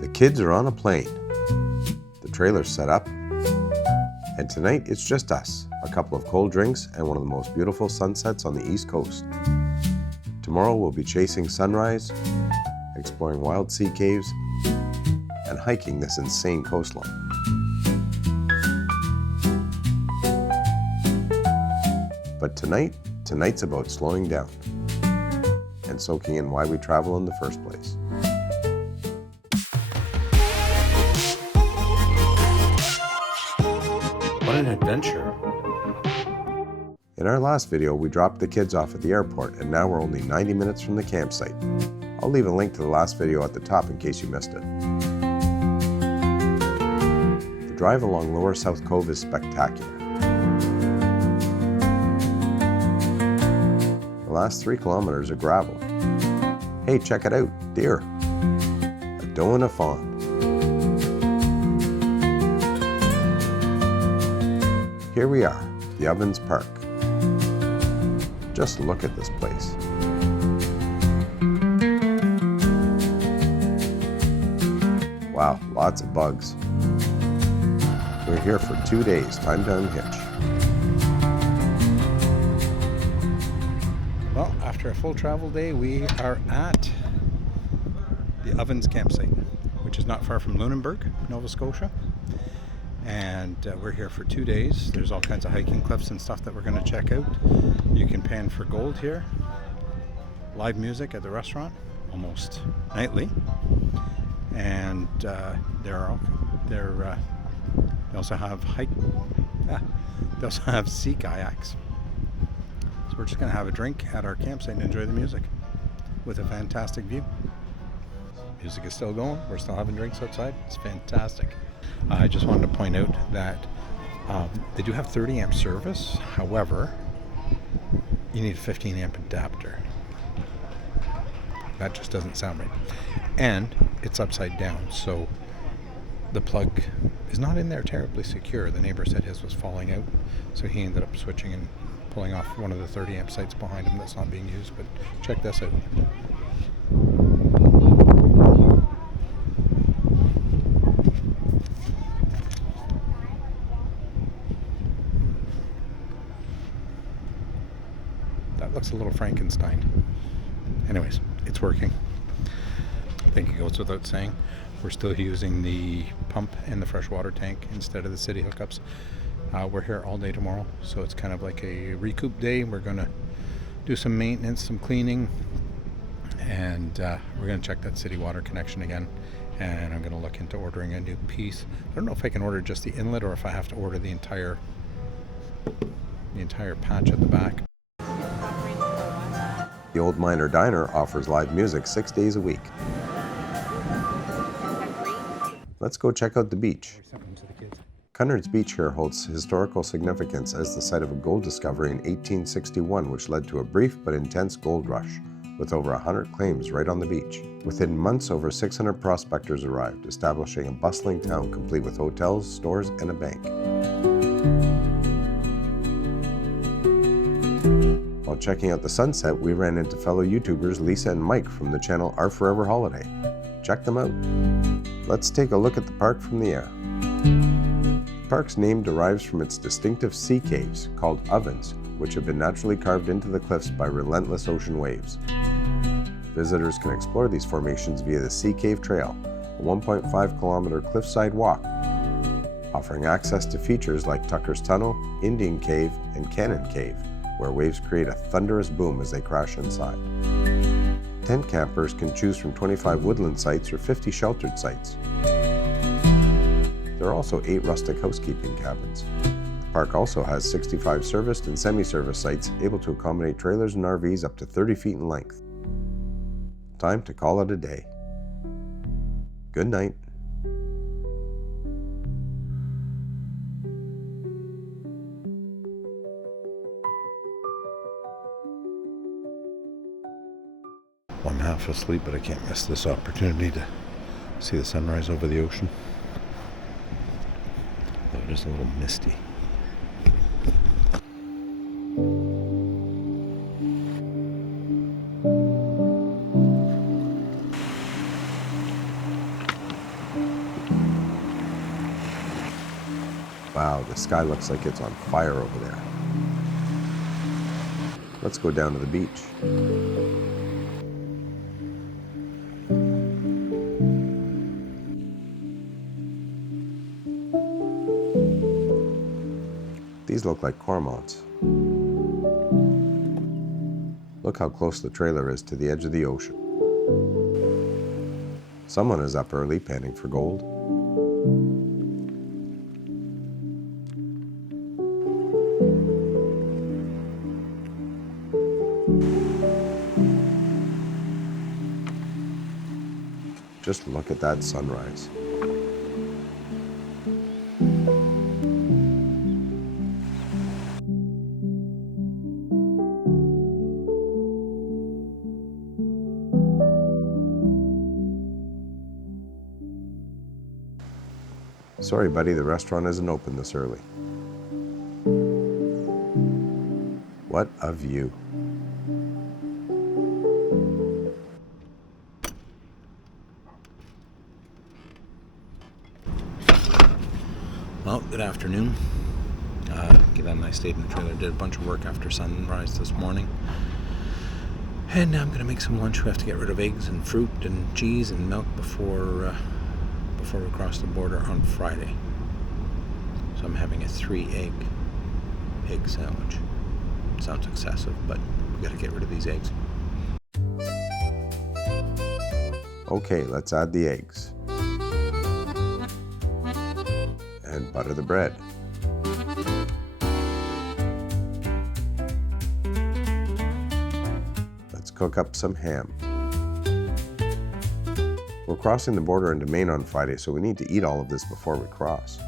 The kids are on a plane. The trailer's set up. And tonight it's just us, a couple of cold drinks and one of the most beautiful sunsets on the East Coast. Tomorrow we'll be chasing sunrise, exploring wild sea caves, and hiking this insane coastline. But tonight's about slowing down and soaking in why we travel in the first place. What an adventure. In our last video, we dropped the kids off at the airport, and now we're only 90 minutes from the campsite. I'll leave a link to the last video at the top in case you missed it. The drive along Lower South Cove is spectacular. The last 3 kilometers are gravel. Hey, check it out, deer. A doe and a fawn. Here we are, the Ovens Park. Just look at this place. Wow, lots of bugs. We're here for 2 days, time to unhitch. Well, after a full travel day, we are at the Ovens campsite, which is not far from Lunenburg, Nova Scotia. And we're here for 2 days. There's all kinds of hiking cliffs and stuff that we're going to check out. You can pan for gold here. Live music at the restaurant almost nightly. And they also have they also have sea kayaks. So we're just going to have a drink at our campsite and enjoy the music with a fantastic view. Music is still going. We're still having drinks outside. It's fantastic. I just wanted to point out that they do have 30 amp service. However, you need a 15 amp adapter. That just doesn't sound right. And it's upside down, so the plug is not in there terribly secure. The neighbor said his was falling out, so he ended up switching and pulling off one of the 30 amp sites behind him that's not being used. But check this out. That looks a little Frankenstein. Anyways, it's working. I think it goes without saying. We're still using the pump and the freshwater tank instead of the city hookups. We're here all day tomorrow, so it's kind of like a recoup day. We're going to do some maintenance, some cleaning, and we're going to check that city water connection again. And I'm going to look into ordering a new piece. I don't know if I can order just the inlet or if I have to order the entire patch at the back. The Old Miner Diner offers live music 6 days a week. Let's go check out the beach. Cunard's beach here holds historical significance as the site of a gold discovery in 1861, which led to a brief but intense gold rush, with over 100 claims right on the beach. Within months, over 600 prospectors arrived, establishing a bustling town complete with hotels, stores, and a bank. While checking out the sunset, we ran into fellow YouTubers Lisa and Mike from the channel Our Forever Holiday. Check them out. Let's take a look at the park from the air. The park's name derives from its distinctive sea caves, called ovens, which have been naturally carved into the cliffs by relentless ocean waves. Visitors can explore these formations via the Sea Cave Trail, a 1.5 kilometer cliffside walk, offering access to features like Tucker's Tunnel, Indian Cave, and Cannon Cave, where waves create a thunderous boom as they crash inside. Tent campers can choose from 25 woodland sites or 50 sheltered sites. There are also 8 rustic housekeeping cabins. The park also has 65 serviced and semi-service sites able to accommodate trailers and RVs up to 30 feet in length. Time to call it a day. Good night. I'm half asleep, but I can't miss this opportunity to see the sunrise over the ocean. Though it is a little misty. Wow, the sky looks like it's on fire over there. Let's go down to the beach. These look like cormorants. Look how close the trailer is to the edge of the ocean. Someone is up early panning for gold. Just look at that sunrise. Sorry, buddy, the restaurant isn't open this early. What a view. Well, good afternoon. Again, I stayed in the trailer, did a bunch of work after sunrise this morning. And now I'm going to make some lunch. We have to get rid of eggs and fruit and cheese and milk before we cross the border on Friday. So I'm having a 3-egg sandwich. Sounds excessive, but we got to get rid of these eggs. Okay, let's add the eggs. And butter the bread. Let's cook up some ham. We're crossing the border into Maine on Friday, so we need to eat all of this before we cross.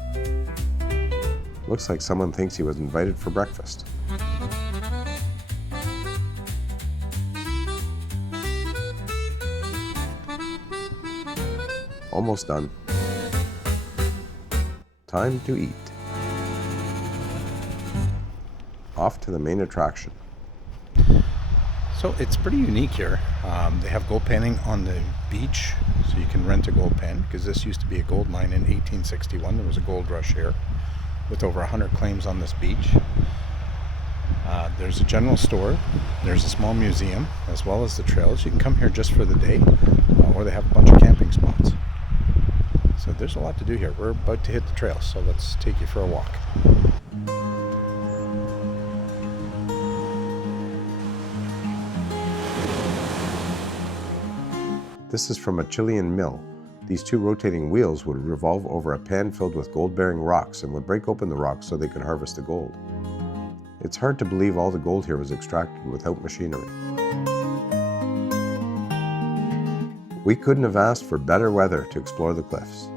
Looks like someone thinks he was invited for breakfast. Almost done. Time to eat. Off to the main attraction. So it's pretty unique here. They have gold panning on the beach, so you can rent a gold pan, because this used to be a gold mine in 1861. There was a gold rush here with over 100 claims on this beach. There's a general store, there's a small museum, as well as the trails. You can come here just for the day, or they have a bunch of camping spots. So there's a lot to do here. We're about to hit the trails, so let's take you for a walk. This is from a Chilean mill. These two rotating wheels would revolve over a pan filled with gold-bearing rocks and would break open the rocks so they could harvest the gold. It's hard to believe all the gold here was extracted without machinery. We couldn't have asked for better weather to explore the cliffs.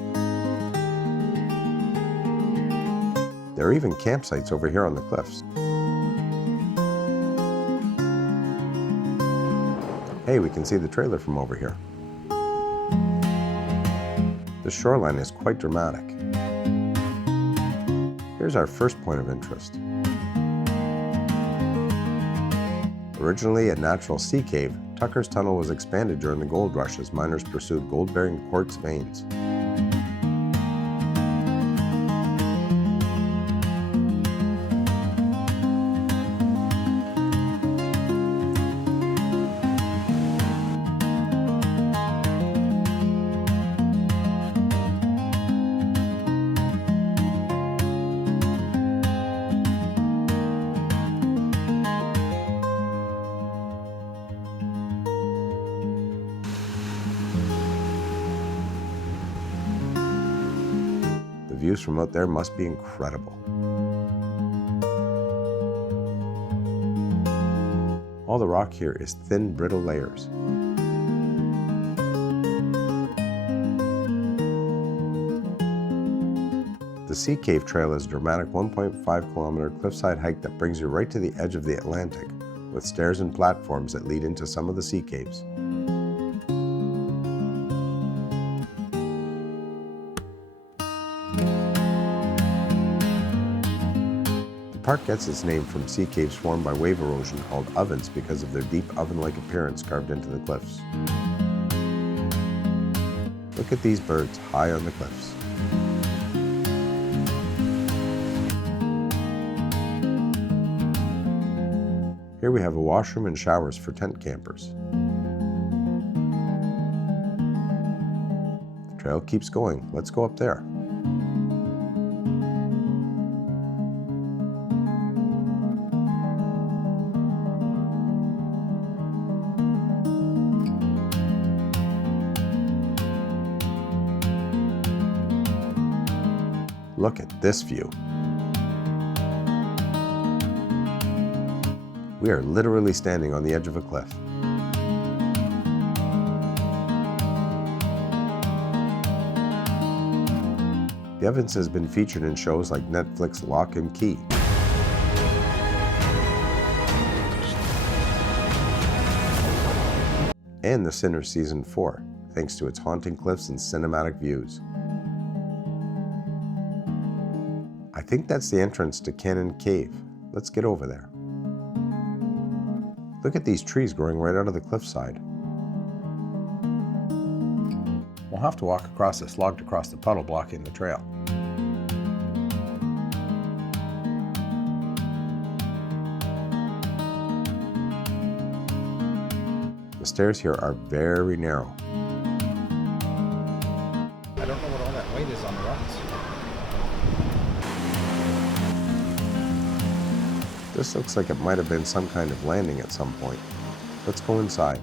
There are even campsites over here on the cliffs. Hey, we can see the trailer from over here. The shoreline is quite dramatic. Here's our first point of interest. Originally a natural sea cave, Tucker's Tunnel was expanded during the gold rush as miners pursued gold-bearing quartz veins. The views from out there must be incredible. All the rock here is thin, brittle layers. The Sea Cave Trail is a dramatic 1.5-kilometer cliffside hike that brings you right to the edge of the Atlantic, with stairs and platforms that lead into some of the sea caves. The park gets its name from sea caves formed by wave erosion called ovens because of their deep oven-like appearance carved into the cliffs. Look at these birds high on the cliffs. Here we have a washroom and showers for tent campers. The trail keeps going. Let's go up there. Look at this view. We are literally standing on the edge of a cliff. The Evans has been featured in shows like Netflix Lock and Key. And The Sinner Season 4, thanks to its haunting cliffs and cinematic views. I think that's the entrance to Cannon Cave. Let's get over there. Look at these trees growing right out of the cliffside. We'll have to walk across this log to cross the puddle blocking the trail. The stairs here are very narrow. I don't know what all that white is on the rocks. This looks like it might have been some kind of landing at some point. Let's go inside.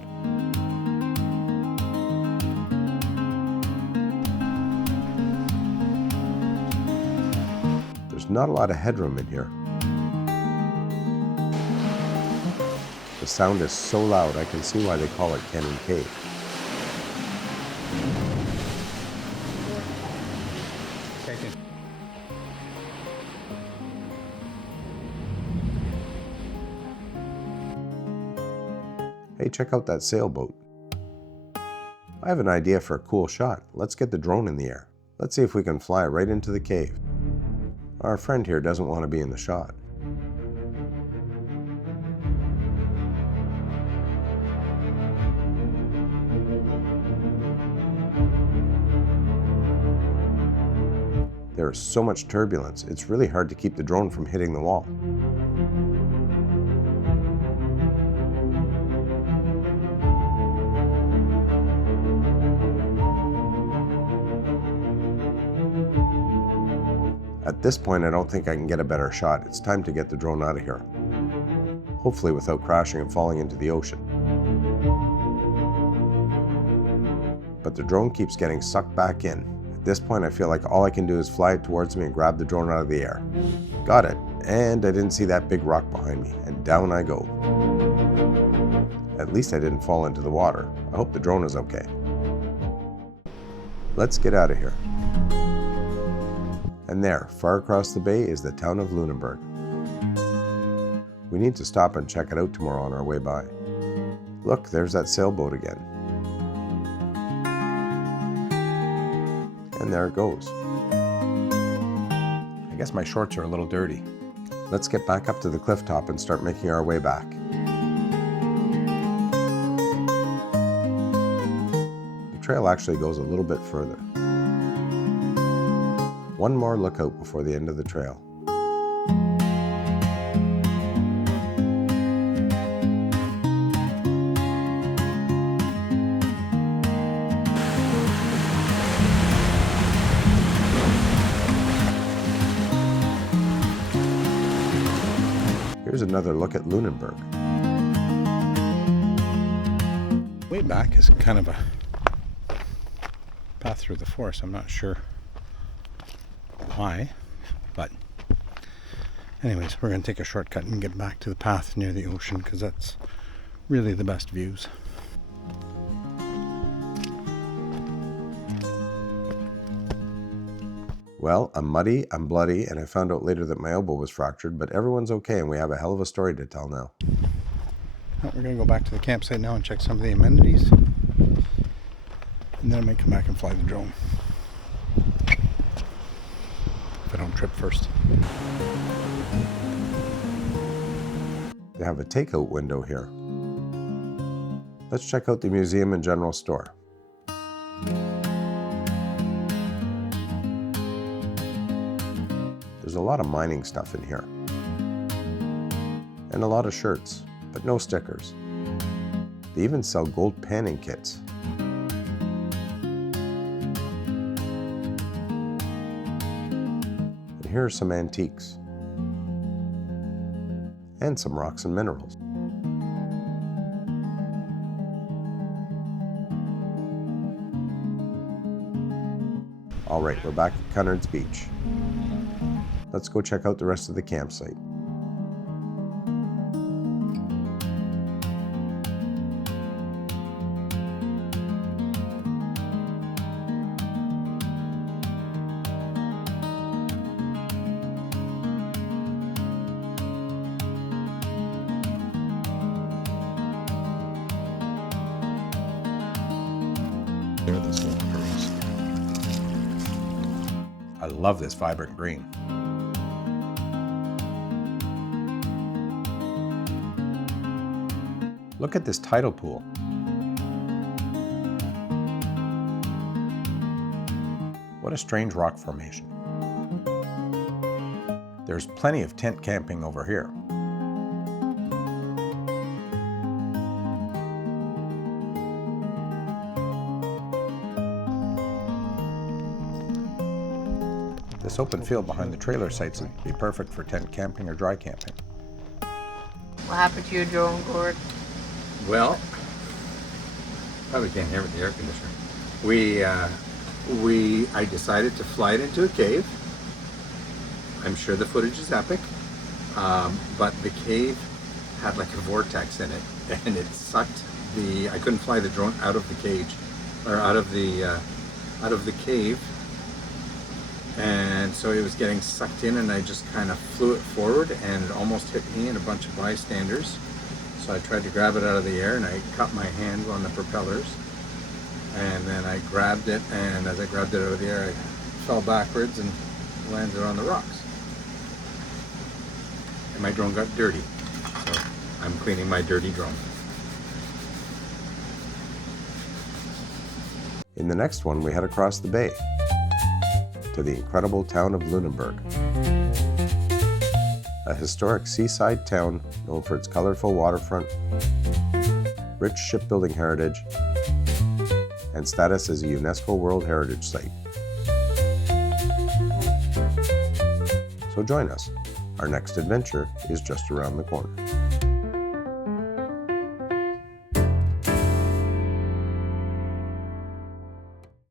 There's not a lot of headroom in here. The sound is so loud I can see why they call it Cannon Cave. Hey, check out that sailboat. I have an idea for a cool shot. Let's get the drone in the air. Let's see if we can fly right into the cave. Our friend here doesn't want to be in the shot. There is so much turbulence, it's really hard to keep the drone from hitting the wall. At this point, I don't think I can get a better shot. It's time to get the drone out of here. Hopefully without crashing and falling into the ocean. But the drone keeps getting sucked back in. At this point, I feel like all I can do is fly it towards me and grab the drone out of the air. Got it. And I didn't see that big rock behind me, and down I go. At least I didn't fall into the water. I hope the drone is okay. Let's get out of here. And there, far across the bay, is the town of Lunenburg. We need to stop and check it out tomorrow on our way by. Look, there's that sailboat again. And there it goes. I guess my shorts are a little dirty. Let's get back up to the cliff top and start making our way back. The trail actually goes a little bit further. One more lookout before the end of the trail. Here's another look at Lunenburg. Way back is kind of a path through the forest. I'm not sure why, but anyways, we're going to take a shortcut and get back to the path near the ocean because that's really the best views. Well, I'm muddy, I'm bloody, and I found out later that my elbow was fractured, but everyone's okay and we have a hell of a story to tell now. Well, we're going to go back to the campsite now and check some of the amenities, and then I might come back and fly the drone. If I don't trip first. They have a takeout window here. Let's check out the museum and general store. There's a lot of mining stuff in here. And a lot of shirts. but no stickers. They even sell gold panning kits. And here are some antiques. And some rocks and minerals. All right, we're back at Cunard's beach. Let's go check out the rest of the campsite. There are those little pearls. I love this vibrant green. Look at this tidal pool. What a strange rock formation. There's plenty of tent camping over here. This open field behind the trailer sites would be perfect for tent camping or dry camping. What happened to your drone, Gord? Well, probably can't hear with the air conditioner. I decided to fly it into a cave. I'm sure the footage is epic, but the cave had like a vortex in it, and it sucked I couldn't fly the drone out of the cage, or out of the cave, and so it was getting sucked in, and I just kind of flew it forward, and it almost hit me and a bunch of bystanders. So I tried to grab it out of the air, and I cut my hand on the propellers, and then I grabbed it, and as I grabbed it out of the air, I fell backwards and landed on the rocks. And my drone got dirty, so I'm cleaning my dirty drone. In the next one, we head across the bay to the incredible town of Lunenburg, a historic seaside town known for its colorful waterfront, rich shipbuilding heritage, and status as a UNESCO World Heritage Site. So join us. Our next adventure is just around the corner.